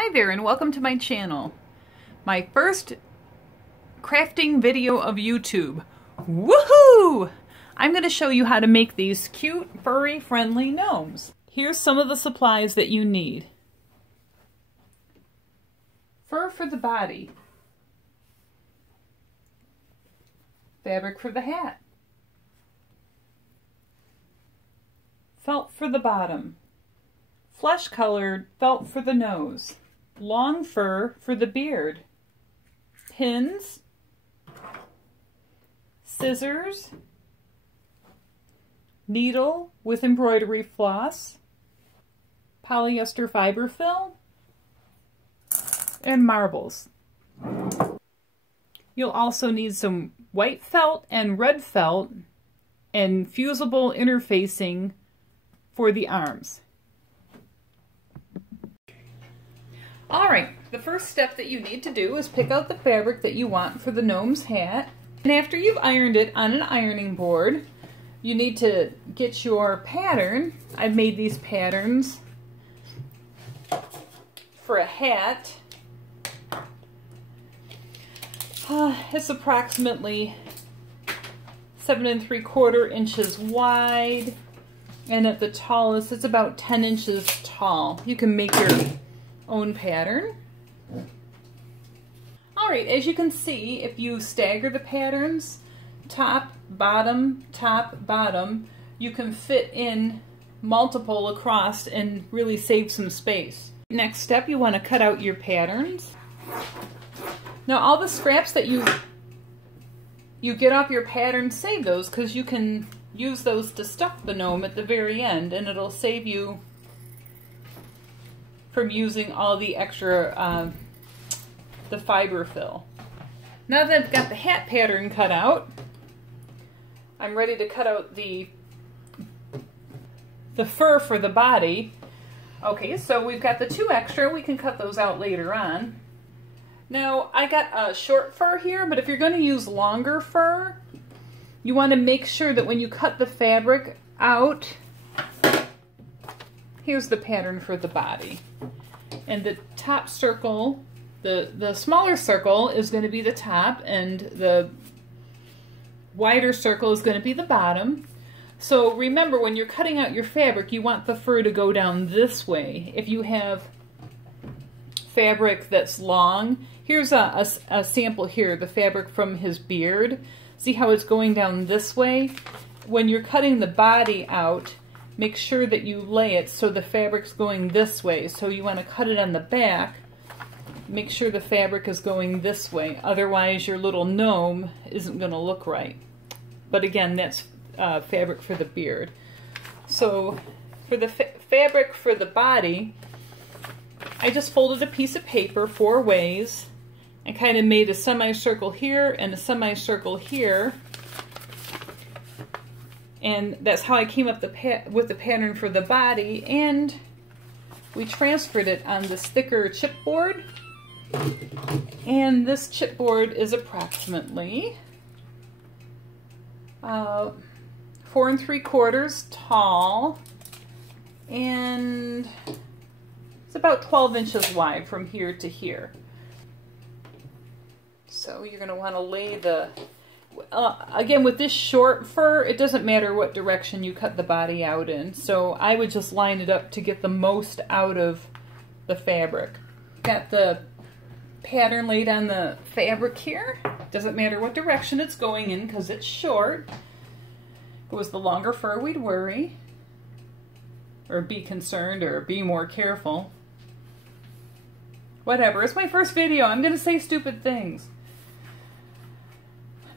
Hi there and welcome to my channel. My first crafting video of YouTube. Woohoo! I'm going to show you how to make these cute, furry, friendly gnomes. Here's some of the supplies that you need. Fur for the body. Fabric for the hat. Felt for the bottom. Flesh-colored felt for the nose. Long fur for the beard. Pins. Scissors. Needle with embroidery floss. Polyester fiber fill. And marbles. You'll also need some white felt and red felt and fusible interfacing for the arms. Alright, the first step that you need to do is pick out the fabric that you want for the gnome's hat. And after you've ironed it on an ironing board, you need to get your pattern. I've made these patterns for a hat. It's approximately 7 3/4 inches wide, and at the tallest it's about 10 inches tall. You can make your own pattern. Alright, as you can see, if you stagger the patterns, top, bottom, you can fit in multiple across and really save some space. Next step, you want to cut out your patterns. Now all the scraps that you get off your pattern, save those, because you can use those to stuff the gnome at the very end, and it'll save you from using all the extra the fiber fill. Now that I've got the hat pattern cut out, I'm ready to cut out the fur for the body. Okay, so we've got the 2 extra. We can cut those out later on. Now I got short fur here, but if you're going to use longer fur, you want to make sure that when you cut the fabric out, here's the pattern for the body. And the top circle, the smaller circle is going to be the top, and the wider circle is going to be the bottom. So remember, when you're cutting out your fabric, you want the fur to go down this way. If you have fabric that's long, here's a sample here, the fabric from his beard. See how it's going down this way? When you're cutting the body out, make sure that you lay it so the fabric's going this way. So you want to cut it on the back. Make sure the fabric is going this way. Otherwise your little gnome isn't going to look right. But again, that's fabric for the beard. So for the fabric for the body, I just folded a piece of paper 4 ways and kind of made a semicircle here and a semicircle here. And that's how I came up with the pattern for the body, and we transferred it on this thicker chipboard. And this chipboard is approximately 4 3/4 tall, and it's about 12 inches wide from here to here. So you're going to want to lay the again, with this short fur, it doesn't matter what direction you cut the body out in. So I would just line it up to get the most out of the fabric. Got the pattern laid on the fabric here. Doesn't matter what direction it's going in because it's short. If it was the longer fur, we'd worry, or be concerned, or be more careful. Whatever, it's my first video. I'm going to say stupid things.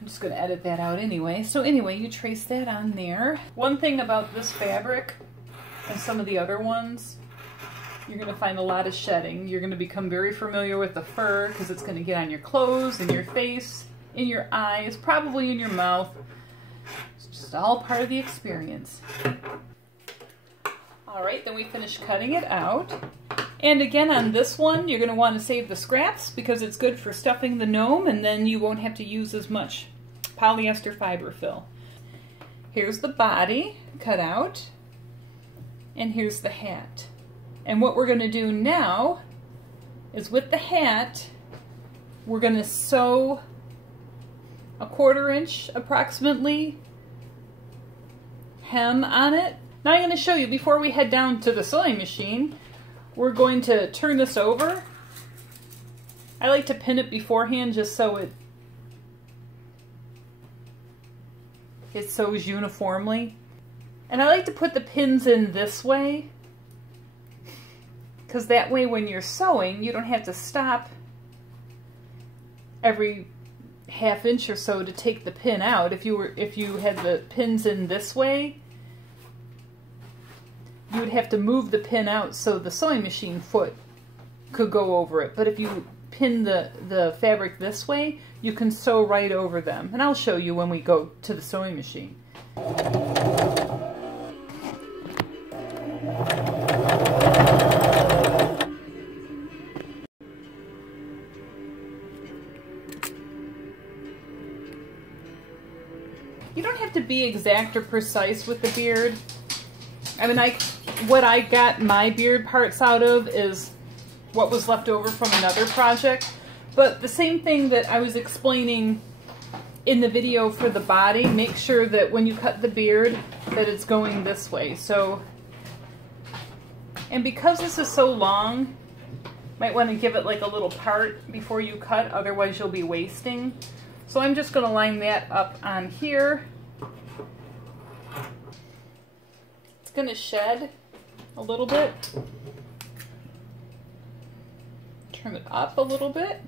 I'm just going to edit that out anyway. So anyway, you trace that on there. One thing about this fabric and some of the other ones, you're going to find a lot of shedding. You're going to become very familiar with the fur because it's going to get on your clothes, in your face, in your eyes, probably in your mouth. It's just all part of the experience. Alright, then we finish cutting it out. And again, on this one, you're going to want to save the scraps because it's good for stuffing the gnome, and then you won't have to use as much polyester fiber fill. Here's the body cut out, and here's the hat. And what we're going to do now is with the hat, we're going to sew a 1/4 inch approximately hem on it. Now I'm going to show you, before we head down to the sewing machine, we're going to turn this over. I like to pin it beforehand just so it sews uniformly. And I like to put the pins in this way, because that way when you're sewing, you don't have to stop every 1/2 inch or so to take the pin out. If you had the pins in this way, you would have to move the pin out so the sewing machine foot could go over it. But if you pin the fabric this way, you can sew right over them. And I'll show you when we go to the sewing machine. You don't have to be exact or precise with the beard. I mean, what I got my beard parts out of is what was left over from another project. But the same thing that I was explaining in the video for the body, make sure that when you cut the beard that it's going this way. So, and because this is so long, might want to give it like a little part before you cut, otherwise you'll be wasting. So I'm just going to line that up on here. It's going to shed a little bit. Turn it up a little bit.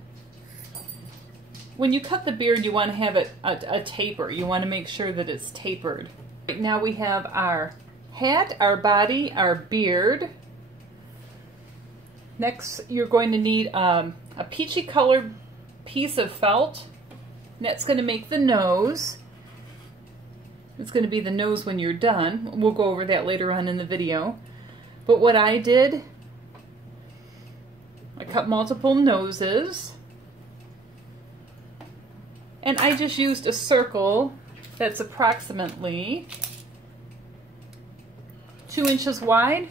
When you cut the beard, you want to have it a taper. You want to make sure that it's tapered. Right now we have our hat, our body, our beard. Next, you're going to need a peachy colored piece of felt. And that's going to make the nose. It's going to be the nose when you're done. We'll go over that later on in the video. But what I did, I cut multiple noses. And I just used a circle that's approximately 2 inches wide.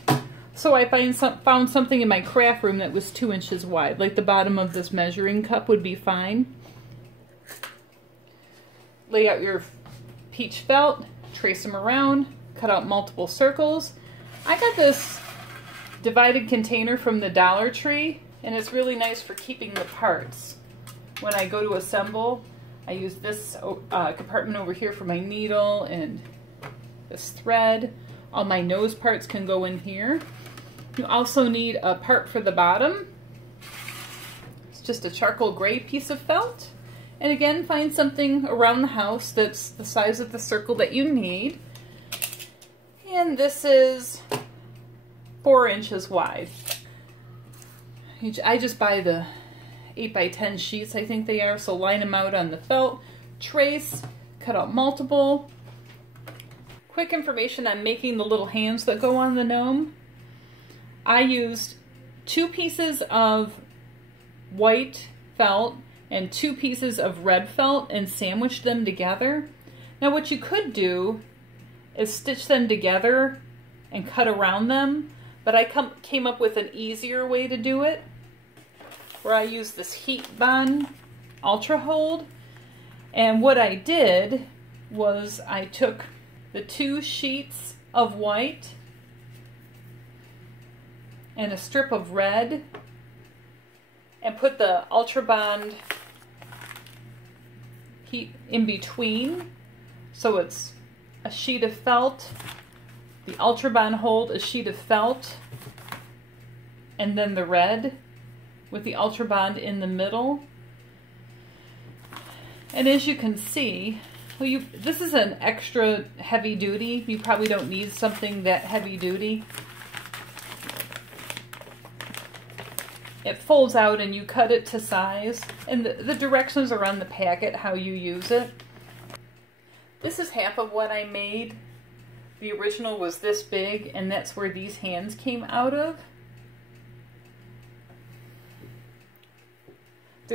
So I found something in my craft room that was 2 inches wide. Like the bottom of this measuring cup would be fine. Lay out your peach felt, trace them around, cut out multiple circles. I got this divided container from the Dollar Tree, and it's really nice for keeping the parts. When I go to assemble, I use this compartment over here for my needle and this thread. All my nose parts can go in here. You also need a part for the bottom. It's just a charcoal gray piece of felt. And again, find something around the house that's the size of the circle that you need. And this is 4 inches wide. I just buy the 8x10 sheets, I think they are, so line them out on the felt, trace, cut out multiple. Quick information on making the little hands that go on the gnome. I used 2 pieces of white felt and 2 pieces of red felt and sandwiched them together. Now what you could do is stitch them together and cut around them, but I came up with an easier way to do it, where I used this Heat Bond Ultra Hold. And what I did was I took the 2 sheets of white and a strip of red and put the Ultra Bond heat in between, so it's a sheet of felt, the Ultra Bond hold a sheet of felt, and then the red with the Ultra Bond in the middle. And as you can see, well, this is an extra heavy duty. You probably don't need something that heavy duty. It folds out and you cut it to size, and the directions are on the packet how you use it. This is half of what I made. The original was this big, and that's where these hands came out of.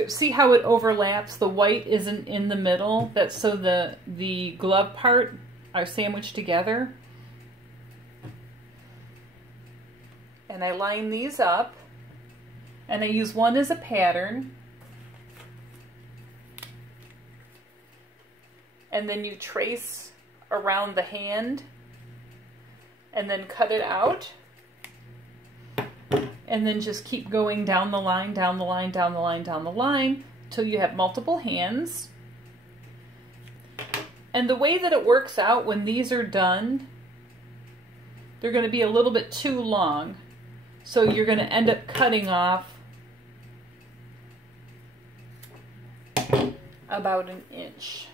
See how it overlaps? The white isn't in the middle. That's so the glove part are sandwiched together. And I line these up. And I use one as a pattern. And then you trace around the hand and then cut it out. And then just keep going down the line, down the line, down the line, down the line, till you have multiple hands. And the way that it works out when these are done, they're going to be a little bit too long. So you're going to end up cutting off about an inch.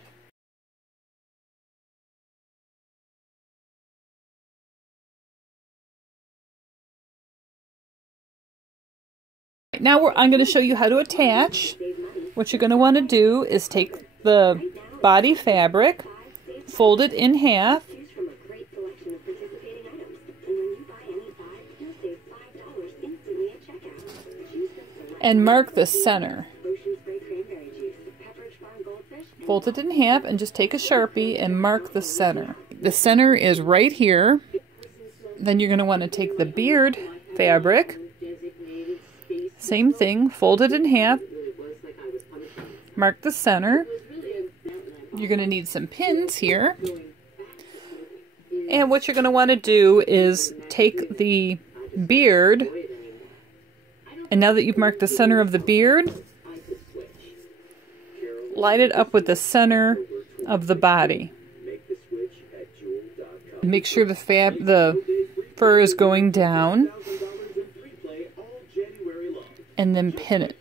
Now I'm going to show you how to attach. What you're going to want to do is take the body fabric, fold it in half, and mark the center. Fold it in half and just take a Sharpie and mark the center. The center is right here. Then you're going to want to take the beard fabric, same thing, fold it in half, mark the center. You're going to need some pins here. And what you're going to want to do is take the beard, and now that you've marked the center of the beard, line it up with the center of the body. Make sure the fur is going down, and then pin it.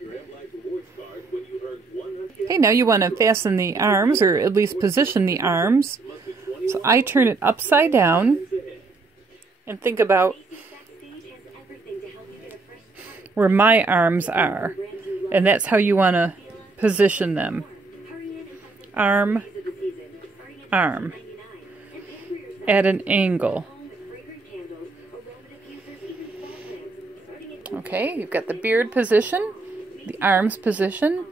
Okay, now you want to fasten the arms, or at least position the arms. So I turn it upside down and think about where my arms are. And that's how you want to position them. Arm, arm. At an angle. Okay, you've got the beard position, the arms position.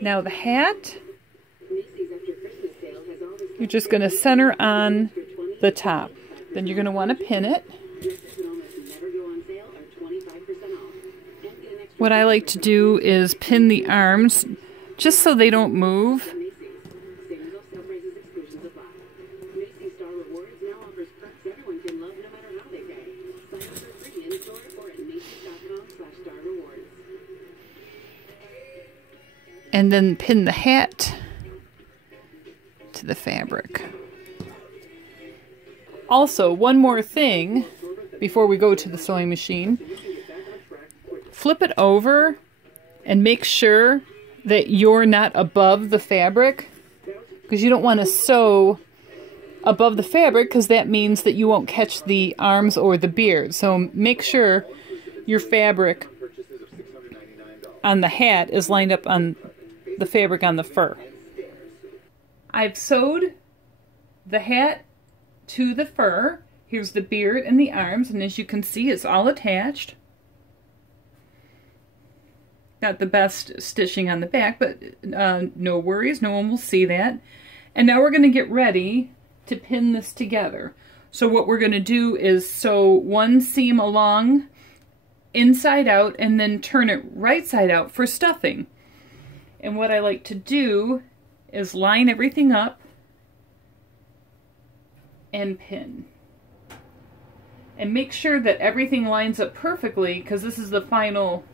Now the hat, you're just going to center on the top. Then you're going to want to pin it. What I like to do is pin the arms just so they don't move. And then pin the hat to the fabric. Also, one more thing before we go to the sewing machine. Flip it over and make sure that you're not above the fabric, because you don't want to sew above the fabric, because that means that you won't catch the arms or the beard. So make sure your fabric on the hat is lined up on the fabric on the fur. I've sewed the hat to the fur. Here's the beard and the arms, and as you can see, it's all attached. Got the best stitching on the back, but no worries, no one will see that. And now we're going to get ready to pin this together. So what we're going to do is sew one seam along inside out and then turn it right side out for stuffing. And what I like to do is line everything up and pin. And make sure that everything lines up perfectly, because this is the final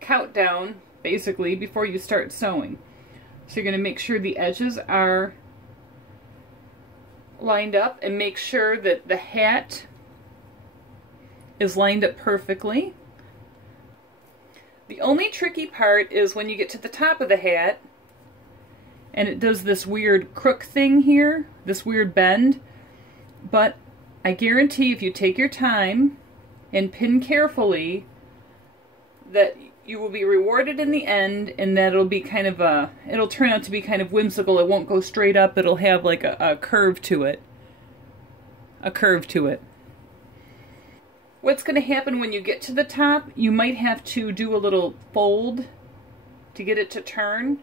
countdown, basically, before you start sewing. So you're going to make sure the edges are lined up, and make sure that the hat is lined up perfectly. The only tricky part is when you get to the top of the hat and it does this weird crook thing here, this weird bend. But I guarantee if you take your time and pin carefully, that you will be rewarded in the end, and that it'll be kind of it'll turn out to be kind of whimsical. It won't go straight up, it'll have like a curve to it. A curve to it. What's going to happen when you get to the top, you might have to do a little fold to get it to turn,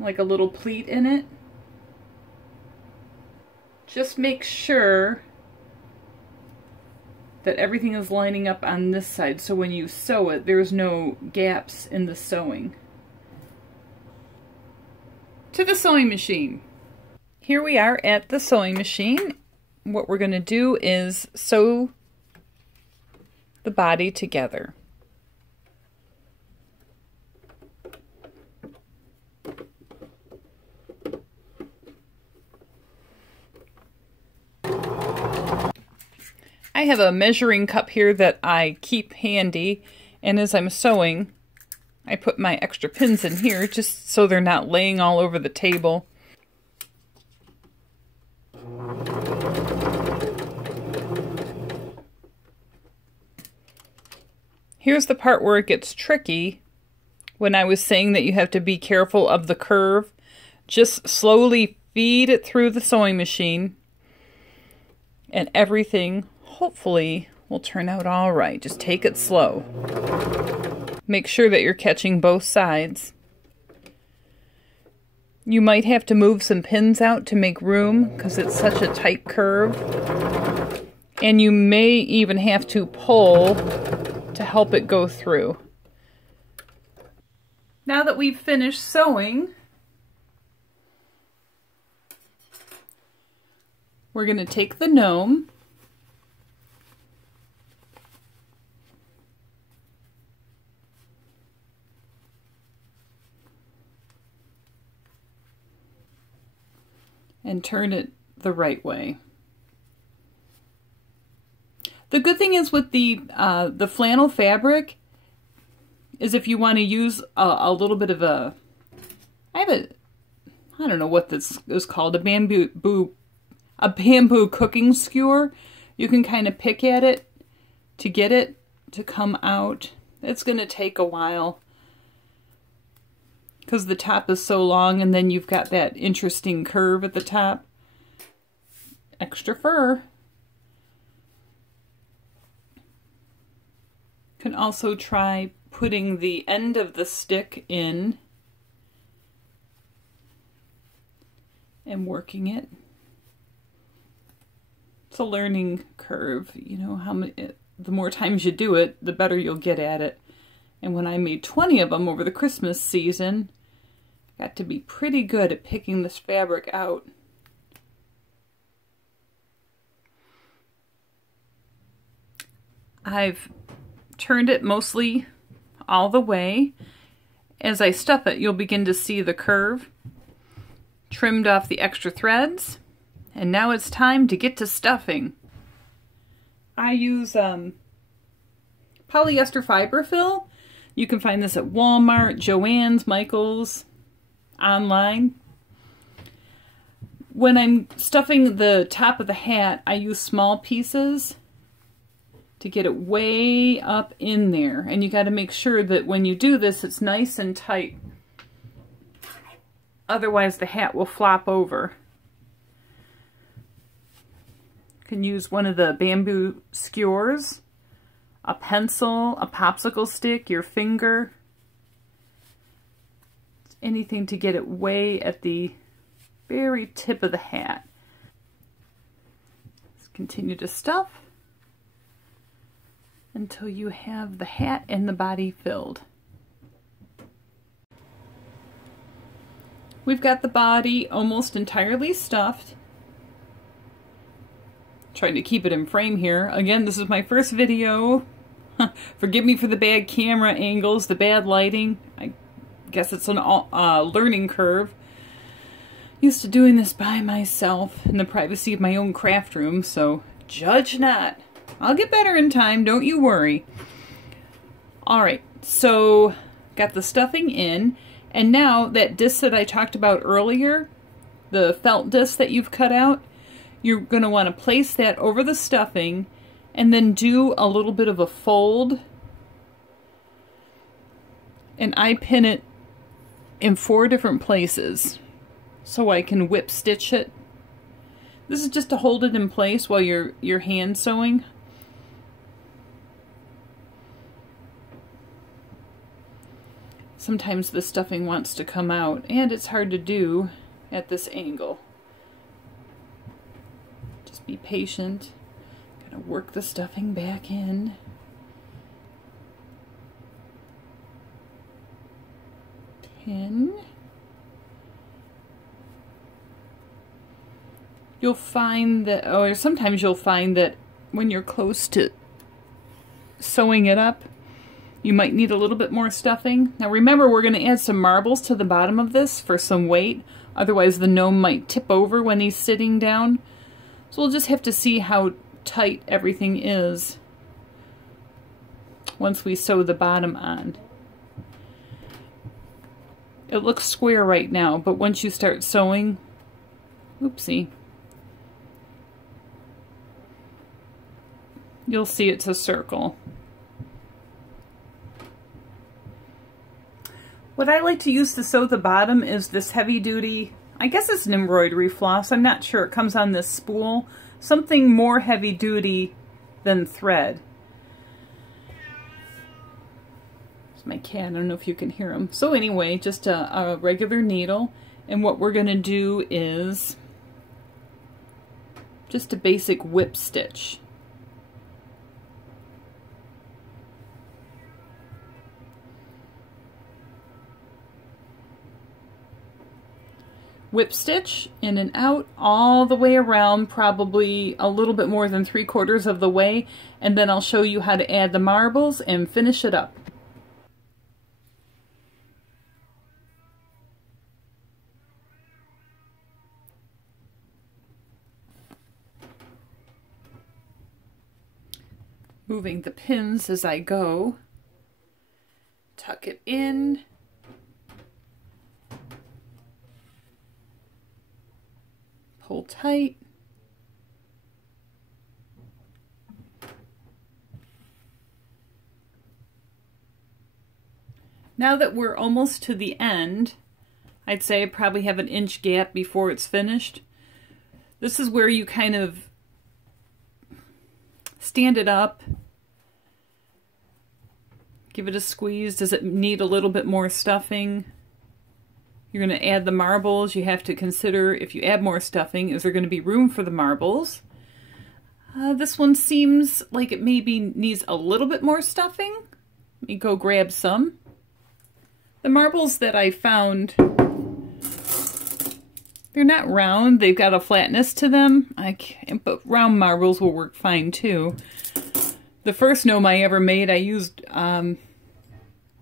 like a little pleat in it. Just make sure that everything is lining up on this side, so when you sew it, there's no gaps in the sewing. To the sewing machine. Here we are at the sewing machine. What we're going to do is sew the body together. I have a measuring cup here that I keep handy, and as I'm sewing, I put my extra pins in here just so they're not laying all over the table. Here's the part where it gets tricky. When I was saying that you have to be careful of the curve, just slowly feed it through the sewing machine and everything hopefully will turn out all right. Just take it slow. Make sure that you're catching both sides. You might have to move some pins out to make room because it's such a tight curve. And you may even have to pull to help it go through. Now that we've finished sewing, we're going to take the gnome and turn it the right way. The good thing is with the flannel fabric is if you want to use a little bit of a, I don't know what this is called, a bamboo cooking skewer. You can kind of pick at it to get it to come out. It's going to take a while because the top is so long, and then you've got that interesting curve at the top. Extra fur. Can also try putting the end of the stick in and working it. It's a learning curve, you know, the more times you do it, the better you'll get at it. And when I made 20 of them over the Christmas season, I got to be pretty good at picking this fabric out. I've turned it mostly all the way. As I stuff it, you'll begin to see the curve. Trimmed off the extra threads, and now it's time to get to stuffing. I use polyester fiber fill. You can find this at Walmart, Joann's, Michael's, online. When I'm stuffing the top of the hat, I use small pieces to get it way up in there. And you got to make sure that when you do this, it's nice and tight. Otherwise, the hat will flop over. You can use one of the bamboo skewers, a pencil, a popsicle stick, your finger. Anything to get it way at the very tip of the hat. Let's continue to stuff until you have the hat and the body filled. We've got the body almost entirely stuffed. Trying to keep it in frame here. Again, this is my first video. Forgive me for the bad camera angles, the bad lighting. I guess it's an learning curve. Used to doing this by myself in the privacy of my own craft room, so judge not. I'll get better in time, don't you worry. Alright, so got the stuffing in, and now that disc that I talked about earlier, the felt disc that you've cut out, you're going to want to place that over the stuffing and then do a little bit of a fold. And I pin it in 4 different places so I can whip stitch it. This is just to hold it in place while you're hand sewing. Sometimes the stuffing wants to come out, and it's hard to do at this angle. Just be patient. Gonna work the stuffing back in. Pin. You'll find that, or sometimes you'll find that when you're close to sewing it up, you might need a little bit more stuffing. Now remember, we're going to add some marbles to the bottom of this for some weight. Otherwise the gnome might tip over when he's sitting down. So we'll just have to see how tight everything is once we sew the bottom on. It looks square right now, but once you start sewing, oopsie, you'll see it's a circle. What I like to use to sew the bottom is this heavy duty, I guess it's an embroidery floss, I'm not sure, it comes on this spool, something more heavy duty than thread. It's my cat, I don't know if you can hear him. So anyway, just a regular needle, and what we're going to do is just a basic whip stitch. Whip stitch in and out all the way around, probably a little bit more than 3/4 of the way, and then I'll show you how to add the marbles and finish it up. Moving the pins as I go. Tuck it in. Pull tight. Now that we're almost to the end, I'd say I probably have an inch gap before it's finished. This is where you kind of stand it up, give it a squeeze. Does it need a little bit more stuffing? You're going to add the marbles. You have to consider, if you add more stuffing, is there going to be room for the marbles? This one seems like it maybe needs a little bit more stuffing. Let me go grab some. The marbles that I found, they're not round. They've got a flatness to them. But round marbles will work fine too. The first gnome I ever made, I used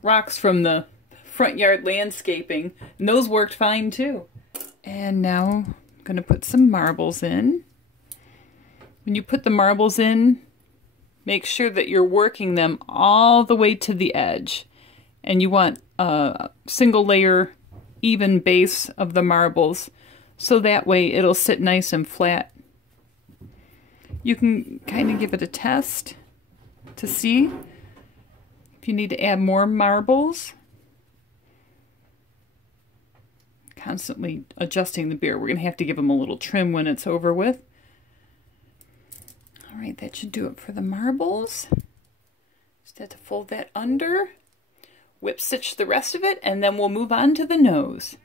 rocks from the front yard landscaping, and those worked fine too. And now I'm going to put some marbles in. When you put the marbles in, make sure that you're working them all the way to the edge. And you want a single layer, even base of the marbles, so that way it'll sit nice and flat. You can kind of give it a test to see if you need to add more marbles. Constantly adjusting the beer. We're going to have to give them a little trim when it's over with. All right, that should do it for the marbles. Just have to fold that under, whip stitch the rest of it, and then we'll move on to the nose.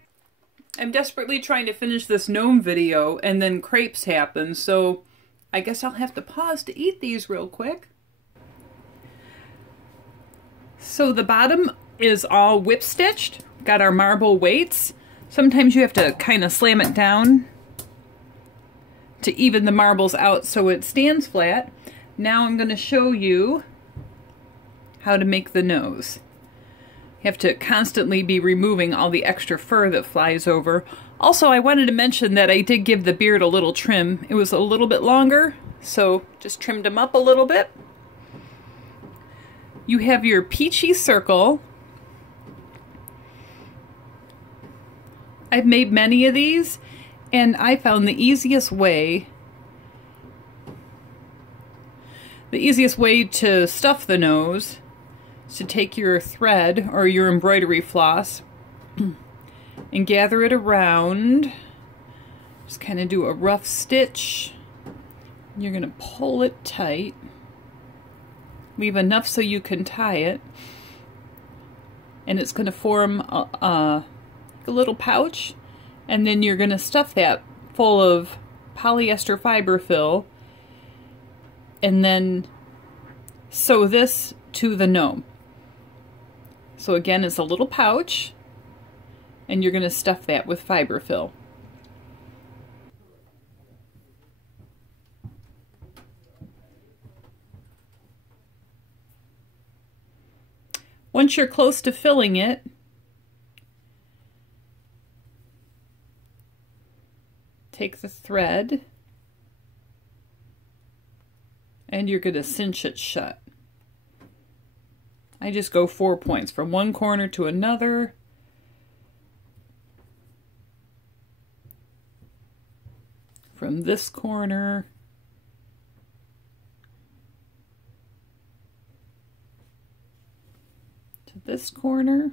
I'm desperately trying to finish this gnome video, and then crepes happen, so I guess I'll have to pause to eat these real quick. So the bottom is all whip stitched. Got our marble weights. Sometimes you have to kind of slam it down to even the marbles out so it stands flat. Now I'm going to show you how to make the nose. You have to constantly be removing all the extra fur that flies over. Also, I wanted to mention that I did give the beard a little trim. It was a little bit longer, so just trimmed him up a little bit. You have your peachy circle. I've made many of these, and I found the easiest way to stuff the nose is to take your thread or your embroidery floss and gather it around. Just kind of do a rough stitch. You're going to pull it tight. Leave enough so you can tie it. And it's going to form a little pouch, and then you're going to stuff that full of polyester fiber fill, and then sew this to the gnome. So again, it's a little pouch, and you're going to stuff that with fiberfill. Once you're close to filling it, take the thread and you're going to cinch it shut. I just go 4 points from one corner to another. From this corner to this corner.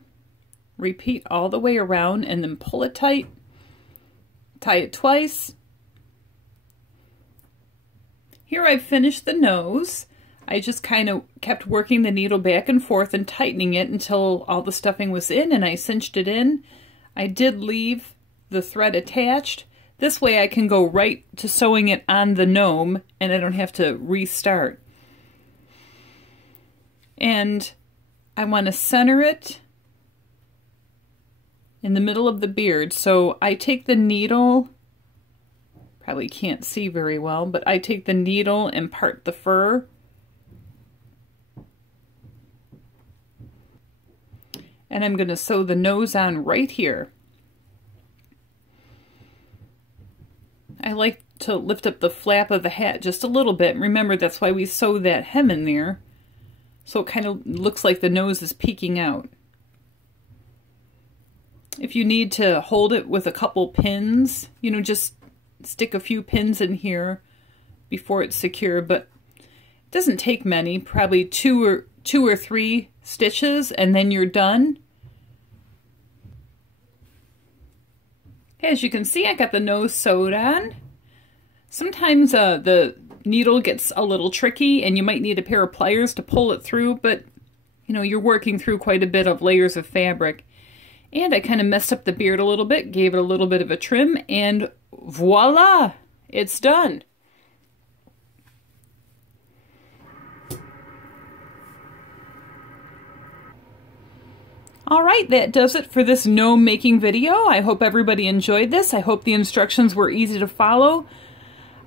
Repeat all the way around and then pull it tight. Tie it twice. Here I've finished the nose. I just kind of kept working the needle back and forth and tightening it until all the stuffing was in, and I cinched it in. I did leave the thread attached. This way I can go right to sewing it on the gnome and I don't have to restart. And I want to center it in the middle of the beard. So I take the needle, probably can't see very well, but I take the needle and part the fur. And I'm going to sew the nose on right here. I like to lift up the flap of the hat just a little bit. Remember, that's why we sew that hem in there. So it kind of looks like the nose is peeking out. If you need to hold it with a couple pins, you know, just stick a few pins in here before it's secure, but it doesn't take many, probably two or three stitches, and then you're done. As you can see, I got the nose sewed on. Sometimes the needle gets a little tricky and you might need a pair of pliers to pull it through, but you know, you're working through quite a bit of layers of fabric. And I kind of messed up the beard a little bit, gave it a little bit of a trim, and voila, it's done. Alright, that does it for this gnome making video. I hope everybody enjoyed this. I hope the instructions were easy to follow.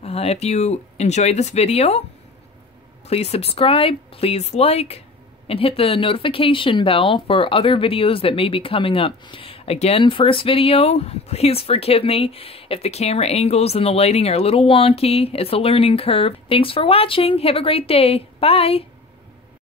If you enjoyed this video, please subscribe, please like, and hit the notification bell for other videos that may be coming up. Again, first video, please forgive me if the camera angles and the lighting are a little wonky. It's a learning curve. Thanks for watching. Have a great day. Bye.